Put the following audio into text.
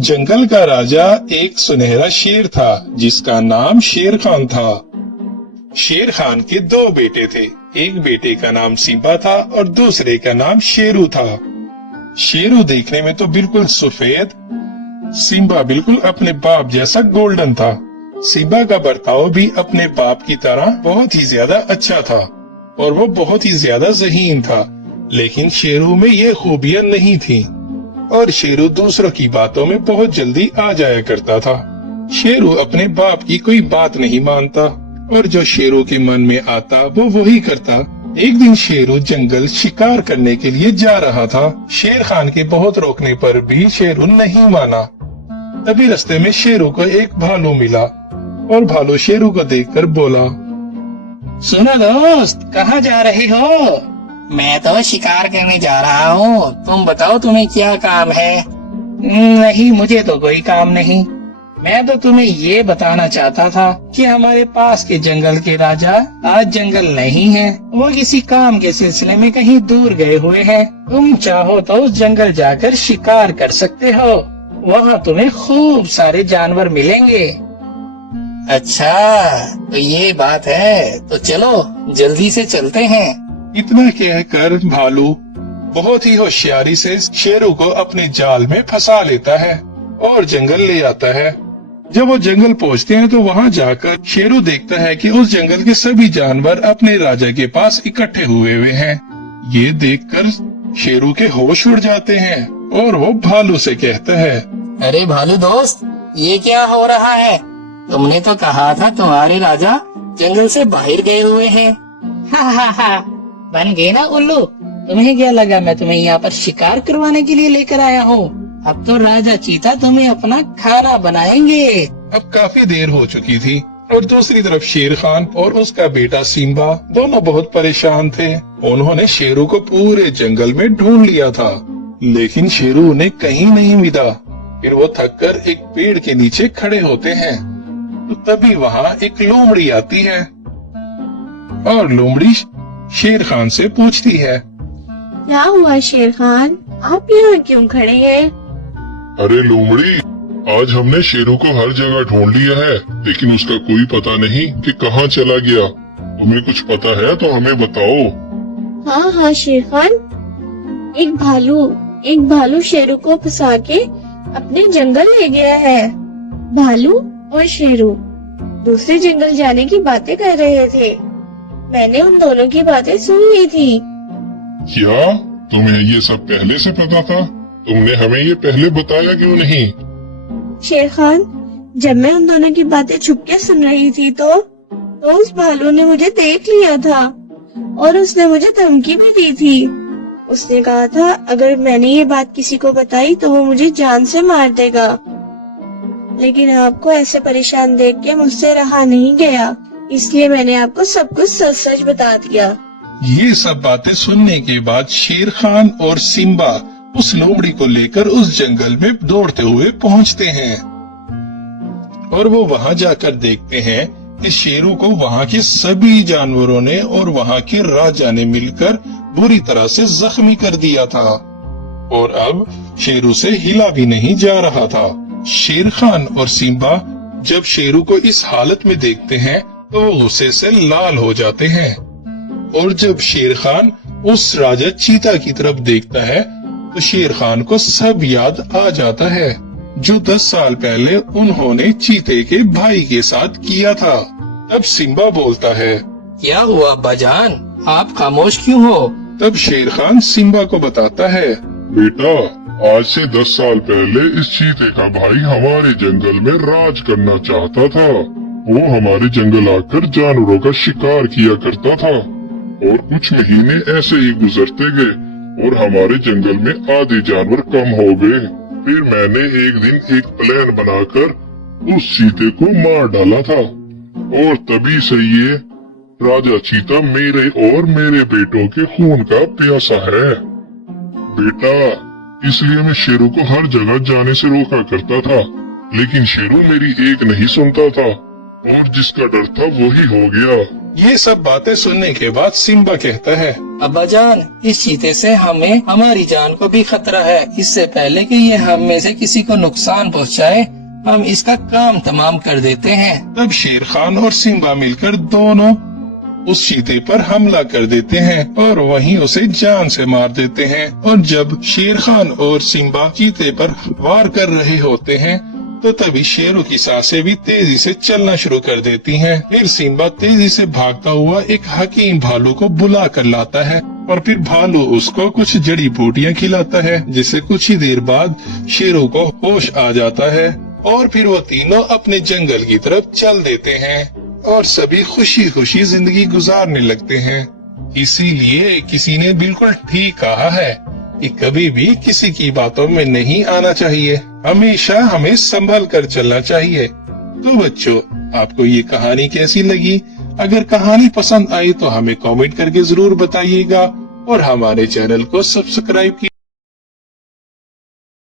जंगल का राजा एक सुनहरा शेर था जिसका नाम शेर खान था। शेर खान के दो बेटे थे। एक बेटे का नाम सिम्बा था और दूसरे का नाम शेरू था। शेरू देखने में तो बिल्कुल सफेद, सिम्बा बिल्कुल अपने बाप जैसा गोल्डन था। सिम्बा का बर्ताव भी अपने बाप की तरह बहुत ही ज्यादा अच्छा था और वो बहुत ही ज्यादा ज़हीन था। लेकिन शेरू में ये खूबियां नहीं थी और शेरू दूसरों की बातों में बहुत जल्दी आ जाया करता था। शेरू अपने बाप की कोई बात नहीं मानता और जो शेरू के मन में आता वो वही करता। एक दिन शेरू जंगल शिकार करने के लिए जा रहा था। शेर खान के बहुत रोकने पर भी शेरू नहीं माना। तभी रास्ते में शेरू को एक भालू मिला और भालू शेरू को देखकर बोला, सुनो दोस्त, कहाँ जा रहे हो? मैं तो शिकार करने जा रहा हूँ। तुम बताओ तुम्हें क्या काम है? नहीं, मुझे तो कोई काम नहीं। मैं तो तुम्हें ये बताना चाहता था कि हमारे पास के जंगल के राजा आज जंगल नहीं है। वो किसी काम के सिलसिले में कहीं दूर गए हुए हैं। तुम चाहो तो उस जंगल जाकर शिकार कर सकते हो। वहाँ तुम्हें खूब सारे जानवर मिलेंगे। अच्छा, तो ये बात है, तो चलो जल्दी से चलते हैं। इतना कहकर भालू बहुत ही होशियारी से शेरू को अपने जाल में फंसा लेता है और जंगल ले आता है। जब वो जंगल पहुंचते हैं तो वहां जाकर शेरू देखता है कि उस जंगल के सभी जानवर अपने राजा के पास इकट्ठे हुए हैं। ये देखकर शेरू के होश उड़ जाते हैं और वो भालू से कहता है, अरे भालू दोस्त, ये क्या हो रहा है? तुमने तो कहा था तुम्हारे राजा जंगल से बाहर गए हुए हैं। हा हा हा, बन गए ना उल्लू। तुम्हें क्या लगा मैं तुम्हें यहाँ पर शिकार करवाने के लिए लेकर आया हूँ? अब तो राजा चीता तुम्हें अपना खाना बनाएंगे। अब काफी देर हो चुकी थी और दूसरी तरफ शेर खान और उसका बेटा सिम्बा दोनों बहुत परेशान थे। उन्होंने शेरू को पूरे जंगल में ढूंढ लिया था, लेकिन शेरू उन्हें कहीं नहीं मिला। फिर वो थककर एक पेड़ के नीचे खड़े होते हैं तो तभी वहाँ एक लोमड़ी आती है और लोमड़ी शेर खान से पूछती है, क्या हुआ शेर खान, आप यहाँ क्यों खड़े हैं? अरे लोमड़ी, आज हमने शेरू को हर जगह ढूंढ लिया है, लेकिन उसका कोई पता नहीं कि कहाँ चला गया। तुम्हें कुछ पता है तो हमें बताओ। हाँ हाँ शेर खान, एक भालू शेरू को फंसा के अपने जंगल ले गया है। भालू और शेरू दूसरे जंगल जाने की बातें कर रहे थे। मैंने उन दोनों की बातें सुन ली थी। क्या तुम्हें ये सब पहले से पता था? तुमने हमें ये पहले बताया क्यों नहीं? शेर खान, जब मैं उन दोनों की बातें छुप के सुन रही थी तो उस भालू ने मुझे देख लिया था और उसने मुझे धमकी भी दी थी। उसने कहा था अगर मैंने ये बात किसी को बताई तो वो मुझे जान से मार देगा। लेकिन आपको ऐसे परेशान देख के मुझसे रहा नहीं गया, इसलिए मैंने आपको सब कुछ सच सच बता दिया। ये सब बातें सुनने के बाद शेर खान और सिम्बा उस लोमड़ी को लेकर उस जंगल में दौड़ते हुए पहुंचते हैं और वो वहां जाकर देखते हैं कि शेरू को वहां के सभी जानवरों ने और वहां के राजा ने मिलकर बुरी तरह से जख्मी कर दिया था और अब शेरू से हिला भी नहीं जा रहा था। शेर खान और सिम्बा जब शेरू को इस हालत में देखते हैं तो वो गुस्से से लाल हो जाते हैं और जब शेर खान उस राजा चीता की तरफ देखता है तो शेर खान को सब याद आ जाता है जो 10 साल पहले उन्होंने चीते के भाई के साथ किया था। तब सिम्बा बोलता है, क्या हुआ अब्बाजान, आप खामोश क्यों हो? तब शेर खान सिम्बा को बताता है, बेटा, आज से 10 साल पहले इस चीते का भाई हमारे जंगल में राज करना चाहता था। वो हमारे जंगल आकर जानवरों का शिकार किया करता था और कुछ महीने ऐसे ही गुजरते गए और हमारे जंगल में आधे जानवर कम हो गए। फिर मैंने एक दिन एक प्लान बनाकर उस चीते को मार डाला था और तभी से ये राजा चीता मेरे और मेरे बेटों के खून का प्यासा है। बेटा, इसलिए मैं शेरू को हर जगह जाने से रोका करता था, लेकिन शेरू मेरी एक नहीं सुनता था और जिसका डर था वही हो गया। ये सब बातें सुनने के बाद सिम्बा कहता है, अब्बा जान, इस चीते से हमें हमारी जान को भी खतरा है। इससे पहले कि ये हम में से किसी को नुकसान पहुंचाए, हम इसका काम तमाम कर देते हैं। तब शेर खान और सिम्बा मिलकर दोनों उस चीते पर हमला कर देते हैं और वहीं उसे जान से मार देते हैं। और जब शेर खान और सिम्बा चीते पर वार कर रहे होते हैं तो तभी शेरों की सांसें भी तेजी से चलना शुरू कर देती हैं। फिर सिम्बा तेजी से भागता हुआ एक हकीम भालू को बुला कर लाता है और फिर भालू उसको कुछ जड़ी बूटियां खिलाता है, जिससे कुछ ही देर बाद शेरों को होश आ जाता है और फिर वो तीनों अपने जंगल की तरफ चल देते हैं और सभी खुशी खुशी जिंदगी गुजारने लगते हैं। इसीलिए किसी ने बिल्कुल ठीक कहा है कि कभी भी किसी की बातों में नहीं आना चाहिए, हमेशा हमें संभल कर चलना चाहिए। तो बच्चों, आपको ये कहानी कैसी लगी? अगर कहानी पसंद आई तो हमें कमेंट करके जरूर बताइएगा और हमारे चैनल को सब्सक्राइब कीजिए।